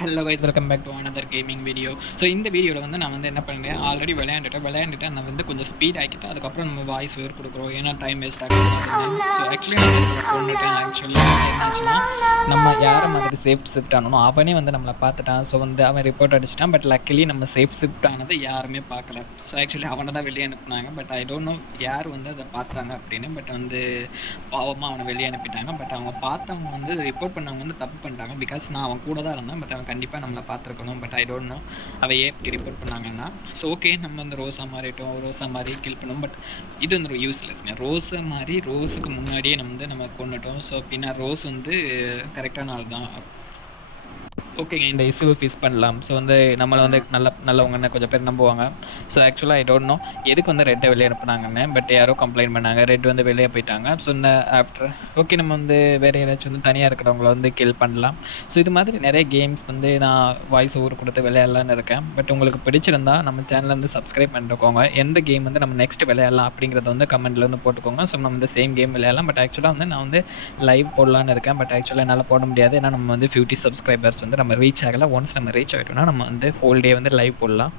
Hello guys welcome back to another gaming video so இந்த வீடியோவில் வந்து நான் வந்து என்ன பண்ணுறேன் ஆல்ரெடி விளையாண்டுட்டேன். விளையாண்டுட்டு அந்த வந்து கொஞ்சம் ஸ்பீட் ஆக்கிட்டு அதுக்கப்புறம் நம்ம வாய்ஸ் வேர் கொடுக்குறோம். ஏன்னா டைம் வேஸ்ட் ஆகும் ஸோ ஆக்சுவலி நான் கொண்டுட்டேன் ஆக்சுவலி என்னாச்சுன்னா நம்ம யாரை மாதிரி சேஃப் ஷிஃப்ட் ஆனணும் அவனே வந்து நம்மளை பார்த்துட்டான். ஸோ வந்து அவன் ரிப்போர்ட் அடிச்சிட்டான். பட் லக்கிலி நம்ம சேஃப் ஷிஃப்ட் ஆனது யாருமே பார்க்கல. ஸோ ஆக்சுவலி அவனை தான் வெளியே அனுப்புனாங்க. பட் ஐ டோன்ட் நோ யார் வந்து அதை பார்த்தாங்க அப்படின்னு. பட் வந்து பாவமாக அவனை வெளியே அனுப்பிட்டாங்க. பட் அவங்க பார்த்தவங்க வந்து ரிப்போர்ட் பண்ணவங்க வந்து தப்பு பண்ணிட்டாங்க. பிகாஸ் நான் அவன் கூட தான் இருந்தேன். பட் அவன் கண்டிப்பாக நம்மளை பார்த்துருக்கணும். பட் ஐ டோன்ட் நோ அவள் ஏன் இப்படி ரிப்போர்ட் பண்ணாங்கன்னா ஸோ ஓகே நம்ம அந்த ரோஸாக மாறிட்டோம் ரோஸா மாறி கில் பண்ணோம். பட் இது வந்து யூஸ்லெஸ்ங்க ரோஸை மாதிரி ரோஸுக்கு முன்னாடியே நம்ம வந்து நம்ம கொண்டுட்டோம் ஸோ அப்படின்னா ரோஸ் வந்து கரெக்டான ஆள் தான் ஓகேங்க இந்த இஷ்யூவை ஃபேஸ் பண்ணலாம். ஸோ வந்து நம்மளை வந்து நல்ல நல்லவங்கன்னு கொஞ்சம் பேர் நம்புவாங்க. ஸோ ஆக்சுவலாக ஐ டோன்ட் நோ எதுக்கு வந்து ரெட்டை வெளியே அனுப்புனாங்கன்னு பட் யாரோ கம்ப்ளைண்ட் பண்ணாங்க. ரெட் வந்து வெளியே போயிட்டாங்க. ஸோ இந்த ஆஃப்டர் ஓகே நம்ம வந்து வேறு யாராச்சும் வந்து தனியாக இருக்கிறவங்கள வந்து கில் பண்ணலாம். ஸோ இது மாதிரி நிறைய கேம்ஸ் வந்து நான் வாய்ஸ் ஓவர் கொடுத்து விளையாடலான்னு இருக்கேன். பட் உங்களுக்கு பிடிச்சிருந்தா நம்ம சேனலை வந்து சப்ஸ்கிரைப் பண்ணிருக்கோங்க எந்த கேம் வந்து நம்ம நெக்ஸ்ட் விளையாடலாம் அப்படிங்கிறத வந்து கமெண்ட்டில் வந்து போட்டுக்கோங்க. ஸோ நம்ம வந்து சேம் கேம் விளையாடலாம். பட் ஆக்சுவலாக வந்து நான் வந்து லைவ் போடலான்னு இருக்கேன். பட் ஆக்சுவலாக என்னால் போட முடியாது. ஏன்னா நம்ம வந்து ஃபிஃப்டி சப்ஸ்கிரைபர்ஸ் வந்து நம்ம ரீச் ஆகலை. ஒன்ஸ் நம்ம ரீச் ஆகிட்டோம்னா நம்ம வந்து ஹோல் டே வந்து லைவ் போடலாம்.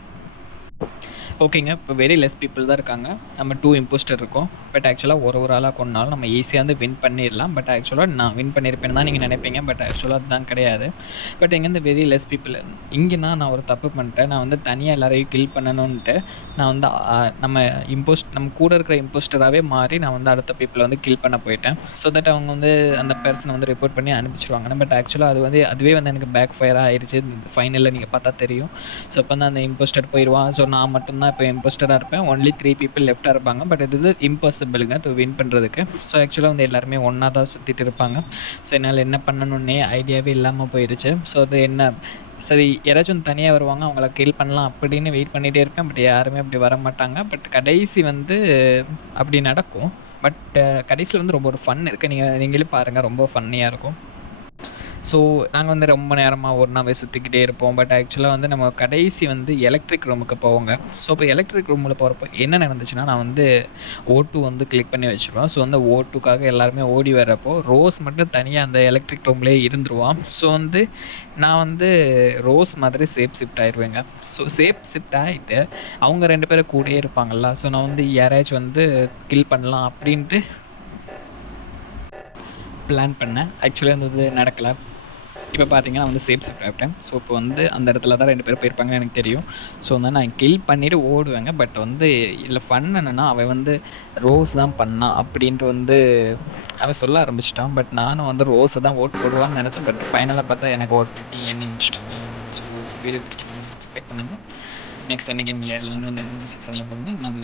ஓகேங்க. இப்போ வெரி லெஸ் பீப்புள் தான் இருக்காங்க. நம்ம டூ இம்போஸ்டர் இருக்கோம். பட் ஆக்சுவலாக ஒரு ஒரு ஆளாக கொண்டாலும் நம்ம ஈஸியாக வந்து வின் பண்ணிடலாம். பட் ஆக்சுவலாக நான் வின் பண்ணியிருப்பேன்னு தான் நீங்கள் நினைப்பீங்க. பட் ஆக்சுவலாக அதுதான் கிடையாது. பட் இங்கேருந்து வெரி லெஸ் பீப்புள் இங்கே நான் ஒரு தப்பு பண்ணிட்டேன். நான் வந்து தனியாக எல்லாரையும் கில் பண்ணணுன்ட்டு நான் வந்து நம்ம இம்போஸ்ட் நம்ம கூட இருக்கிற இம்போஸ்டராகவே மாறி நான் வந்து அடுத்த பீப்புளை வந்து கில் பண்ண போயிட்டேன். ஸோ தட் அவங்க வந்து அந்த பர்சனை வந்து ரிப்போர்ட் பண்ணி அனுப்பிச்சிருவாங்க பட் ஆக்சுவலாக அது வந்து அதுவே வந்து எனக்கு பேக் ஃபயர் ஆகிடுச்சு ஃபைனலில் நீங்கள் பார்த்தா தெரியும். ஸோ அப்போ வந்து அந்த இம்போஸ்டர் போயிடுவான் ஸோ நான் மட்டும்தான் இப்போ இம்போஸ்டராக இருப்பேன். ஒன்லி த்ரீ பீப்புள் லெஃப்டாக இருப்பாங்க. பட் இது இம்பாசிபிளுங்க டு வின் பண்ணுறதுக்கு ஸோ ஆக்சுவலாக வந்து எல்லாருமே ஒன்றா தான் சுற்றிட்டு இருப்பாங்க. ஸோ என்னால் என்ன பண்ணணுன்னே ஐடியாவே இல்லாமல் போயிடுச்சு ஸோ அது என்ன? சரி யாராச்சும் தனியாக வருவாங்க. அவங்கள கில் பண்ணலாம் அப்படின்னு வெயிட் பண்ணிகிட்டே இருப்பேன். பட் யாருமே அப்படி வர மாட்டாங்க. பட் கடைசி வந்து அப்படி நடக்கும். பட் கடைசியில் வந்து ரொம்ப ஒரு ஃபன் இருக்குது நீங்கள் நீங்களே பாருங்கள் ரொம்ப ஃபன்னியாக இருக்கும். ஸோ நாங்கள் வந்து ரொம்ப நேரமாக ஒன்றாவே சுற்றிக்கிட்டே இருப்போம். பட் ஆக்சுவலாக வந்து நம்ம கடைசி வந்து எலக்ட்ரிக் ரூமுக்கு போவோங்க. ஸோ இப்போ எலக்ட்ரிக் ரூமில் போகிறப்போ என்ன நடந்துச்சுன்னா நான் வந்து ஓட்டு வந்து கிளிக் பண்ணி வச்சுருவேன். ஸோ வந்து ஓட்டுக்காக எல்லாருமே ஓடி வர்றப்போ ரோஸ் மட்டும் தனியாக அந்த எலக்ட்ரிக் ரூம்லேயே இருந்துருவான். ஸோ வந்து நான் வந்து ரோஸ் மாதிரி சேஃப் ஷிஃப்ட் ஆயிடுவேங்க ஸோ சேஃப் ஷிஃப்ட் ஆகிட்டு அவங்க ரெண்டு பேரும் கூடயே இருப்பாங்கள்ல ஸோ நான் வந்து யாராச்சும் வந்து கில் பண்ணலாம் அப்படின்ட்டு பிளான் பண்ணேன். ஆக்சுவலாக அந்த இது நடக்கலை. இப்போ பார்த்தீங்கன்னா வந்து சேஃப் ஷிஃப்ட் ஆகிட்டேன். ஸோ இப்போ வந்து அந்த இடத்துல தான் ரெண்டு பேரும் போயிருப்பாங்கன்னு எனக்கு தெரியும். ஸோ வந்து நான் கில் பண்ணிவிட்டு ஓடுவேங்க. பட் வந்து இதில் ஃபன் என்னென்னா அவன் வந்து ரோஸ் தான் பண்ணான் அப்படின்ட்டு வந்து அவன் சொல்ல ஆரம்பிச்சிட்டான். பட் நானும் வந்து ரோஸை தான் ஓட்டு போடுவான்னு நினச்சேன். பட் ஃபைனலாக பார்த்தா எனக்கு ஓட்டு பண்ணி என்ன நினச்சிட்டாங்க ஸோ வீடியோ சப்ஸ்கிரைப் பண்ணுங்கள் நெக்ஸ்ட் அன்றைக்கி விளையாடலான்னு வந்து சீசனில் போடுங்க நான்